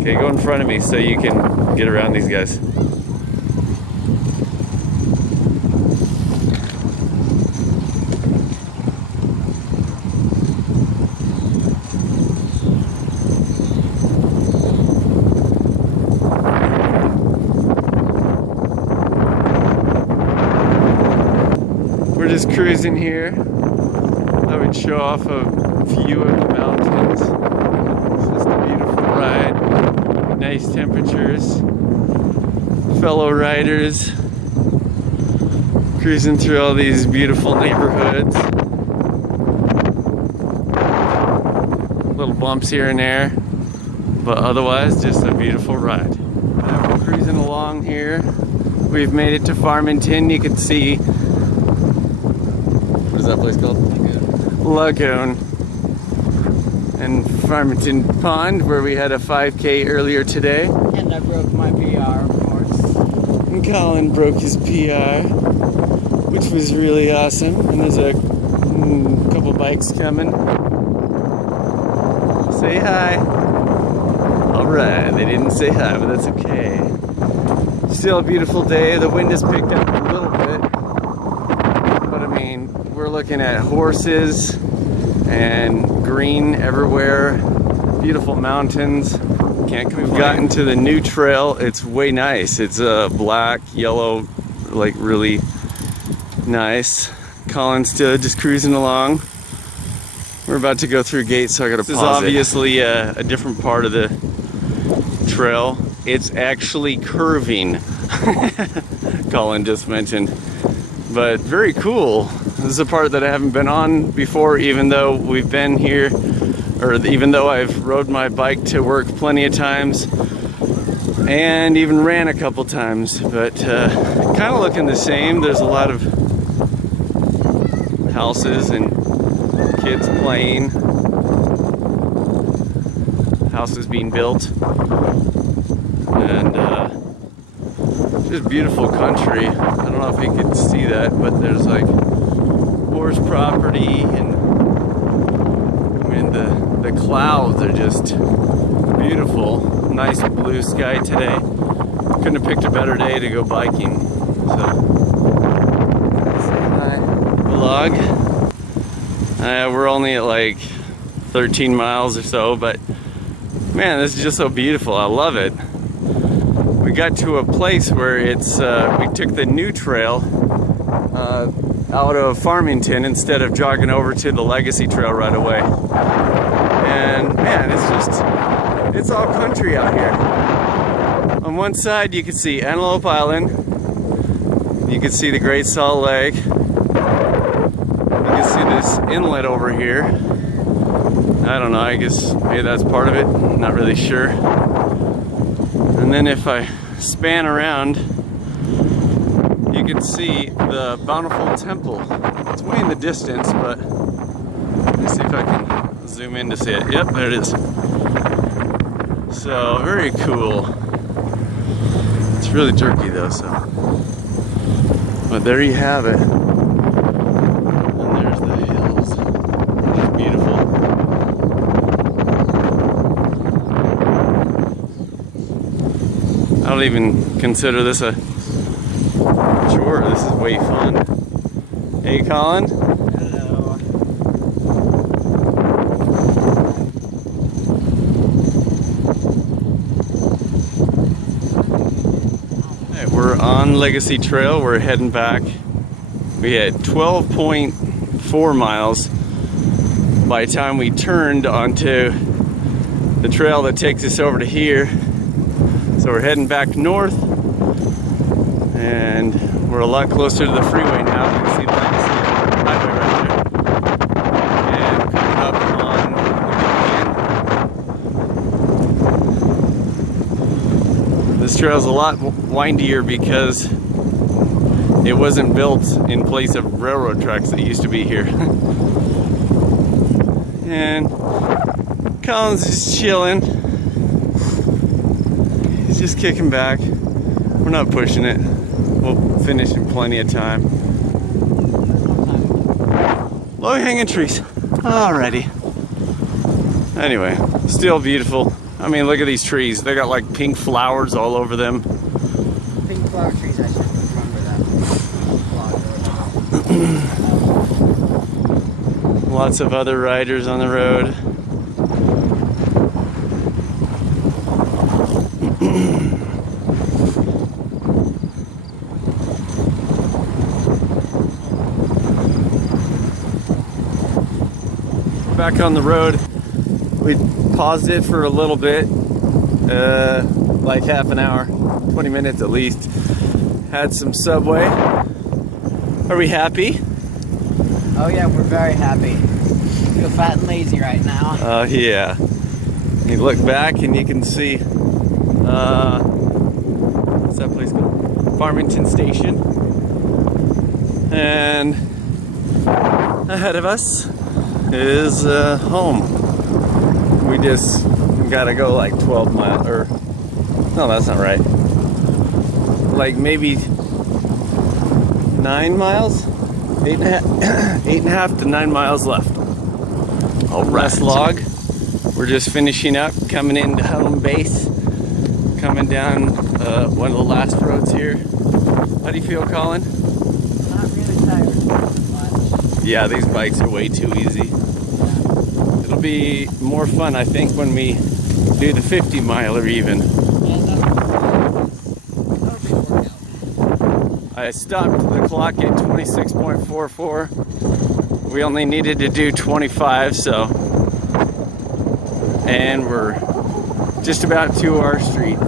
Okay, go in front of me so you can get around these guys. We're just cruising here. I would show off a view of the mountains. It's just a beautiful ride. Nice temperatures. Fellow riders cruising through all these beautiful neighborhoods. Little bumps here and there, but otherwise just a beautiful ride. We're cruising along here. We've made it to Farmington. You can see, what is that place called? Lagoon. And Farmington Pond, where we had a 5K earlier today. And I broke my PR, of course. And Kollin broke his PR, which was really awesome. And there's a couple bikes coming. Say hi. Alright, they didn't say hi, but that's okay. Still a beautiful day. The wind has picked up a little bit. But I mean, we're looking at horses and green everywhere. Beautiful mountains. We've gotten to the new trail. It's way nice. It's black, yellow, like really nice. Collin's still just cruising along. We're about to go through gates, so I gotta pause. This is obviously a different part of the trail. It's actually curving. Kollin just mentioned. But very cool. This is a part that I haven't been on before, even though we've been here, or even though I've rode my bike to work plenty of times and even ran a couple times, but kind of looking the same. There's a lot of houses and kids playing, houses being built, and just beautiful country. I don't know if you can see that, but there's like horse property, and I mean the clouds are just beautiful. Nice blue sky today. Couldn't have picked a better day to go biking. So vlog. We're only at like 13 miles or so, but man, this is just so beautiful. I love it. We got to a place where it's we took the new trail out of Farmington instead of jogging over to the Legacy Trail right away. And man, it's all country out here. On one side you can see Antelope Island, you can see the Great Salt Lake, you can see this inlet over here. I don't know, I guess maybe that's part of it, not really sure. And then if I span around, you can see the Bountiful Temple. It's way in the distance, but let me see if I can zoom in to see it. Yep, there it is. So, very cool. It's really jerky though, so. But there you have it. And there's the hills. Beautiful. I don't even consider this a chore. This is way fun. Hey, Kollin. Hello. Hey, we're on Legacy Trail. We're heading back. We had 12.4 miles by the time we turned onto the trail that takes us over to here. So we're heading back north, and we're a lot closer to the freeway now. You can see the Legacy highway right there. And coming up on the This trail is a lot windier because it wasn't built in place of railroad tracks that used to be here. And Collin's just chilling. He's just kicking back. We're not pushing it. We'll finish in plenty of time. Low hanging trees. Alrighty. Anyway. Still beautiful. I mean, look at these trees. They got like pink flowers all over them. Pink flower trees, I should remember that. Lots of other riders on the road. Back on the road. We paused it for a little bit, like half an hour, 20 minutes at least. Had some Subway. Are we happy? Oh yeah, we're very happy. Feel fat and lazy right now. Oh yeah. You look back and you can see, what's that place called? Farmington Station. And ahead of us is home. We just gotta go like 12 miles, or no, that's not right. Like maybe 9 miles, 8.5 to 9 miles left. All right. Last log. We're just finishing up, coming into home base, coming down one of the last roads here. How do you feel, Colin? Not really tired much. Yeah, these bikes are way too easy. It'll be more fun, I think, when we do the 50 miler even. I stopped the clock at 26.44. We only needed to do 25, so. And we're just about to our street.